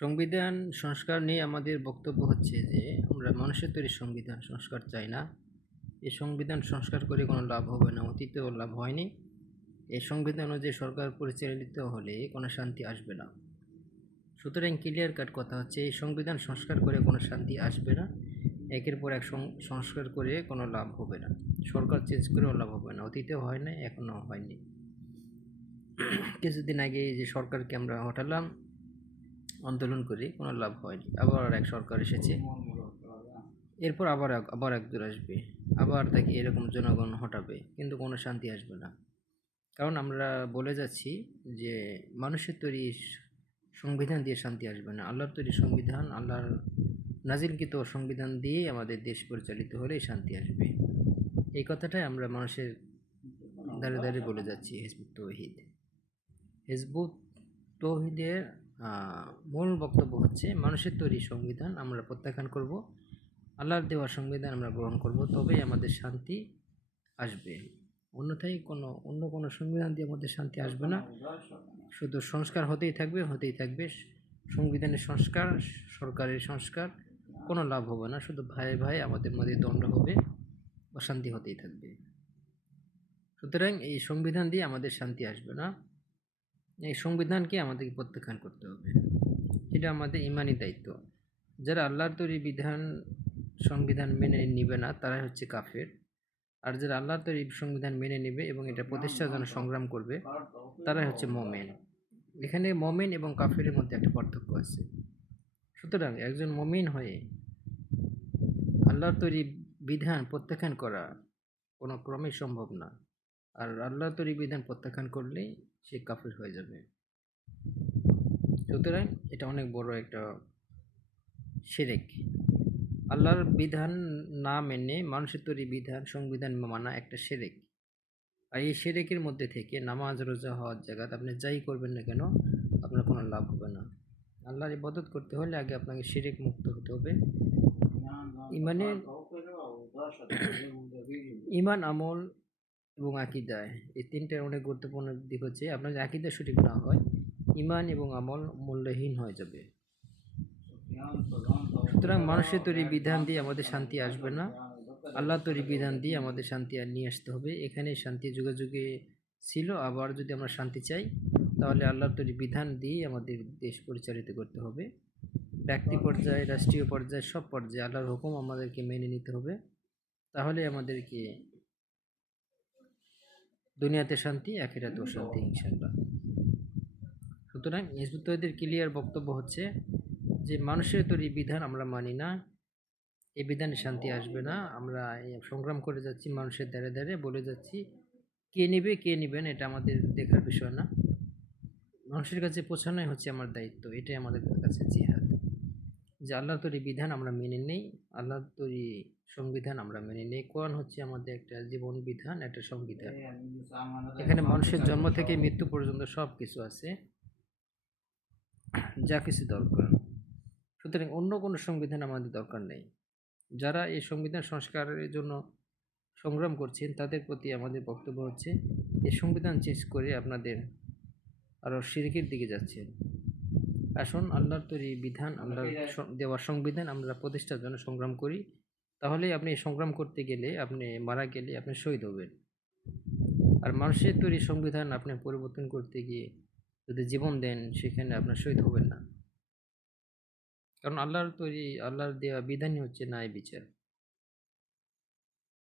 সংবিধান সংস্কার নিয়ে আমাদের বক্তব্য হচ্ছে যে আমরা মানুষের তৈরি সংবিধান সংস্কার চাই না। এই সংবিধান সংস্কার করে কোনো লাভ হবে না, অতীতেও লাভ হয়নি। এই সংবিধান অনুযায়ী সরকার পরিচালিত হলে কোনো শান্তি আসবে না। সুতরাং ক্লিয়ার কাট কথা হচ্ছে এই সংবিধান সংস্কার করে কোনো শান্তি আসবে না। একের পর এক সংস্কার করে কোনো লাভ হবে না, সরকার চেঞ্জ করেও লাভ হবে না, অতীতেও হয় না, এখনও হয়নি। কিছুদিন আগে যে সরকারকে আমরা হটালাম আন্দোলন করে, কোনো লাভ হয়নি। আবার এক সরকার এসেছে, এরপর আবার একদূর আসবে, আবার তাকে এরকম জনগণ হটাবে, কিন্তু কোনো শান্তি আসবে না। কারণ আমরা বলে যাচ্ছি যে মানুষের তৈরি সংবিধান দিয়ে শান্তি আসবে না। আল্লাহর তৈরি সংবিধান, আল্লাহর নাজিলকৃত সংবিধান দিয়ে আমাদের দেশ পরিচালিত হলেই শান্তি আসবে। এই কথাটাই আমরা মানুষের দাঁড়ে দাঁড়িয়ে বলে যাচ্ছি। হিজবুত তৌহিদ হিজবুত তৌহিদের মূল বক্তব্য হচ্ছে মানুষের তৈরি সংবিধান আমরা প্রত্যাখ্যান করব, আল্লাহর দেওয়া সংবিধান আমরা গ্রহণ করব, তবেই আমাদের শান্তি আসবে। অন্যথায় অন্য কোনো সংবিধান দিয়ে আমাদের শান্তি আসবে না। শুধু সংস্কার হতেই থাকবে সংবিধানের সংস্কার, সরকারের সংস্কার, কোনো লাভ হবে না। শুধু ভাই ভাই আমাদের মধ্যে দ্বন্দ্ব হবে, অশান্তি হতেই থাকবে। সুতরাং এই সংবিধান দিয়ে আমাদের শান্তি আসবে না। এই সংবিধানকে আমাদেরকে প্রত্যাখ্যান করতে হবে, এটা আমাদের ইমানি দায়িত্ব। যারা আল্লাহর তৈরি সংবিধান মেনে নিবে না তারাই হচ্ছে কাফের, আর যারা আল্লাহর তৈরি সংবিধান মেনে নেবে এবং এটা প্রতিষ্ঠার জন্য সংগ্রাম করবে তারাই হচ্ছে মুমিন। এখানে মুমিন এবং কাফেরের মধ্যে একটা পার্থক্য আছে। সুতরাং একজন মুমিন হয়ে আল্লাহর তৈরি বিধান প্রত্যাখ্যান করা কোনো ক্রমেই সম্ভব না, আর আল্লাহর তৈরি বিধান প্রত্যাখ্যান করলেই সে কাফের হয়ে যাবে। সুতরাং এটা অনেক বড় একটা শিরক। আল্লাহর বিধান না মেনে মানুষের তৈরি সংবিধান মানা একটা শিরক। আর এই শিরকের মধ্যে থেকে নামাজ রোজা হওয়ার জায়গায় আপনি যাই করবেন না কেন আপনার কোনো লাভ হবে না। আল্লাহর ইবাদত করতে হলে আগে আপনাকে শিরক মুক্ত হতে হবে। ইমান, আমল এবং আকীদায় এই তিনটার অনেক গুরুত্বপূর্ণ দিক হচ্ছে, আপনার যদি আকীদা সঠিক না হয় ইমান এবং আমল মূল্যহীন হয়ে যাবে। সুতরাং মানুষের তৈরি বিধান দিয়ে আমাদের শান্তি আসবে না, আল্লাহ তৈরি বিধান দিয়ে আমাদের শান্তি নিয়ে আসতে হবে। এখানে শান্তি যুগে যুগে ছিল, আবার যদি আমরা শান্তি চাই তাহলে আল্লাহর তৈরি বিধান দিয়ে আমাদের দেশ পরিচালিত করতে হবে। ব্যক্তি পর্যায়ে, রাষ্ট্রীয় পর্যায়ে, সব পর্যায়ে আল্লাহর হুকুম আমাদেরকে মেনে নিতে হবে, তাহলে আমাদেরকে দুনিয়াতে শান্তি, আখিরাতেও শান্তি ইনশাআল্লাহ। সুতরাং হিজবুত তৌহিদের ক্লিয়ার বক্তব্য হচ্ছে যে মানুষের তৈরি বিধান আমরা মানি না, এই বিধানে শান্তি আসবে না। আমরা সংগ্রাম করে যাচ্ছি, মানুষের দ্বারে দ্বারে বলে যাচ্ছি, কে নেবে কে নেবেন এটা আমাদের দেখার বিষয় না, মানুষের কাছে পৌঁছানোই হচ্ছে আমার দায়িত্ব। এটাই আমাদের কাছে জিহাদ, যে আল্লাহর তৈরি বিধান আমরা মেনে নেই, আল্লাহর তৈরি সংবিধান আমরা মেনে নেই। কোরআন হচ্ছে আমাদের একটা জীবন বিধান, একটা সংবিধান। এখানে মানুষের জন্ম থেকে মৃত্যু পর্যন্ত সব কিছু আছে, যা কিছু দরকার। সুতরাং অন্য কোনো সংবিধান আমাদের দরকার নেই। যারা এই সংবিধান সংস্কারের জন্য সংগ্রাম করছেন তাদের প্রতি আমাদের বক্তব্য হচ্ছে এই সংবিধান চেঞ্জ করে আপনাদের আরও শিরকের দিকে যাচ্ছে। আসুন আল্লাহর তৈরি বিধান, আল্লাহর দেওয়া সংবিধান আমরা প্রতিষ্ঠার জন্য সংগ্রাম করি, তাহলে আপনি সংগ্রাম করতে গেলে, আপনি মারা গেলে আপনি শহীদ হবেন। আর মানুষের তৈরি সংবিধান আপনি পরিবর্তন করতে গিয়ে যদি জীবন দেন সেখানে আপনার শহীদ হবেন না, কারণ আল্লাহর দেওয়া বিধানই হচ্ছে ন্যায় বিচার।